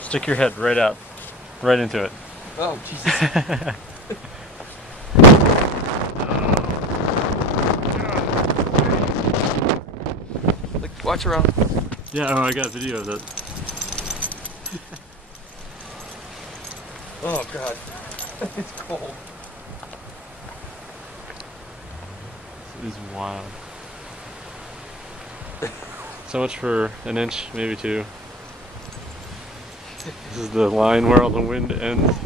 Stick your head right out. Right into it. Oh, Jesus. Like, watch around. Yeah, oh, I got video of that. Oh, God. It's cold. This is wild. So much for an inch, maybe two. This is the line where all the wind ends.